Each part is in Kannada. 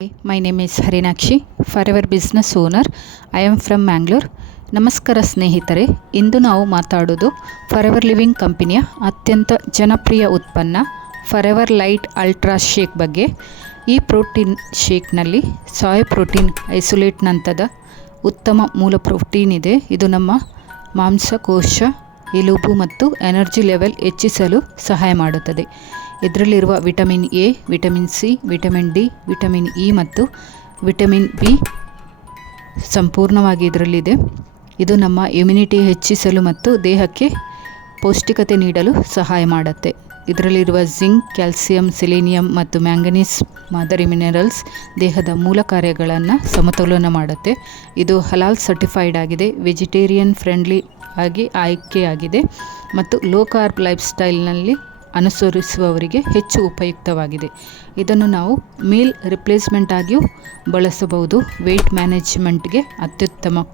My name is Harinakshi, Forever Business Owner. I am from Mangalore. ನಮಸ್ಕಾರ ಸ್ನೇಹಿತರೆ, ಇಂದು ನಾವು ಮಾತಾಡೋದು ಫಾರೆವರ್ ಲಿವಿಂಗ್ ಕಂಪನಿಯ ಅತ್ಯಂತ ಜನಪ್ರಿಯ ಉತ್ಪನ್ನ ಫಾರೆವರ್ ಲೈಟ್ ಅಲ್ಟ್ರಾ ಶೇಕ್ ಬಗ್ಗೆ. ಈ ಪ್ರೋಟೀನ್ ಶೇಕ್ನಲ್ಲಿ ಸಾಯ್ ಪ್ರೋಟೀನ್ ಐಸೋಲೇಟ್ನಂತದ ಉತ್ತಮ ಮೂಲ ಪ್ರೋಟೀನ್ ಇದೆ. ಇದು ನಮ್ಮ ಮಾಂಸಕೋಶ, ಎಲುಬು ಮತ್ತು ಎನರ್ಜಿ ಲೆವೆಲ್ ಹೆಚ್ಚಿಸಲು ಸಹಾಯ ಮಾಡುತ್ತದೆ. ಇದರಲ್ಲಿರುವ vitamin A, vitamin C, vitamin D, vitamin E ಮತ್ತು ವಿಟಮಿನ್ ಬಿ ಸಂಪೂರ್ಣವಾಗಿ ಇದರಲ್ಲಿದೆ. ಇದು ನಮ್ಮ ಇಮ್ಯುನಿಟಿ ಹೆಚ್ಚಿಸಲು ಮತ್ತು ದೇಹಕ್ಕೆ ಪೌಷ್ಟಿಕತೆ ನೀಡಲು ಸಹಾಯ ಮಾಡುತ್ತೆ. ಇದರಲ್ಲಿರುವ ಜಿಂಕ್, ಕ್ಯಾಲ್ಸಿಯಂ, ಸೆಲೆನಿಯಂ ಮತ್ತು ಮ್ಯಾಂಗನೀಸ್ ಮಾದರಿ ಮಿನರಲ್ಸ್ ದೇಹದ ಮೂಲ ಕಾರ್ಯಗಳನ್ನು ಸಮತೋಲನ ಮಾಡುತ್ತೆ. ಇದು ಹಲಾಲ್ ಸರ್ಟಿಫೈಡ್ ಆಗಿದೆ, ವೆಜಿಟೇರಿಯನ್ ಫ್ರೆಂಡ್ಲಿ ಆಗಿ ಆಯ್ಕೆಯಾಗಿದೆ ಮತ್ತು ಲೋ ಕಾರ್ಬ್ ಲೈಫ್ ಸ್ಟೈಲ್ನಲ್ಲಿ ಅನುಸರಿಸುವವರಿಗೆ ಹೆಚ್ಚು ಉಪಯುಕ್ತವಾಗಿದೆ. ಇದನ್ನು ನಾವು ಮೀಲ್ ರಿಪ್ಲೇಸ್ಮೆಂಟ್ ಆಗಿಯೂ ಬಳಸಬಹುದು. ವೆಯ್ಟ್ ಮ್ಯಾನೇಜ್ಮೆಂಟ್ಗೆ ಅತ್ಯುತ್ತಮ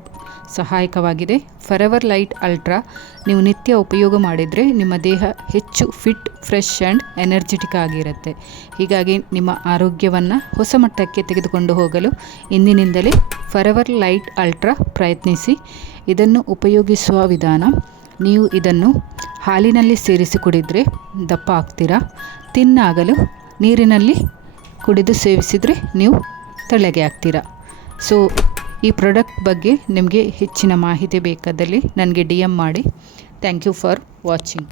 ಸಹಾಯಕವಾಗಿದೆ. ಫಾರೆವರ್ ಲೈಟ್ ಅಲ್ಟ್ರಾ ನೀವು ನಿತ್ಯ ಉಪಯೋಗ ಮಾಡಿದರೆ ನಿಮ್ಮ ದೇಹ ಹೆಚ್ಚು ಫಿಟ್, ಫ್ರೆಶ್ ಆ್ಯಂಡ್ ಎನರ್ಜೆಟಿಕ್ ಆಗಿರುತ್ತೆ. ಹೀಗಾಗಿ ನಿಮ್ಮ ಆರೋಗ್ಯವನ್ನು ಹೊಸ ಮಟ್ಟಕ್ಕೆ ತೆಗೆದುಕೊಂಡು ಹೋಗಲು ಇಂದಿನಿಂದಲೇ ಫಾರೆವರ್ ಲೈಟ್ ಅಲ್ಟ್ರಾ ಪ್ರಯತ್ನಿಸಿ. ಇದನ್ನು ಉಪಯೋಗಿಸುವ ವಿಧಾನ: ನೀವು ಇದನ್ನು ಹಾಲಿನಲ್ಲಿ ಸೇರಿಸಿ ಕುಡಿದರೆ ದಪ್ಪ ಆಗ್ತೀರಾ. ತಿನ್ನಾಗಲು ನೀರಿನಲ್ಲಿ ಕುಡಿದು ಸೇವಿಸಿದರೆ ನೀವು ತೆಳ್ಳಗೆ ಆಗ್ತೀರಾ. ಸೊ ಈ ಪ್ರಾಡಕ್ಟ್ ಬಗ್ಗೆ ನಿಮಗೆ ಹೆಚ್ಚಿನ ಮಾಹಿತಿ ಬೇಕಾದಲ್ಲಿ ನನಗೆ DM ಮಾಡಿ. Thank you for watching.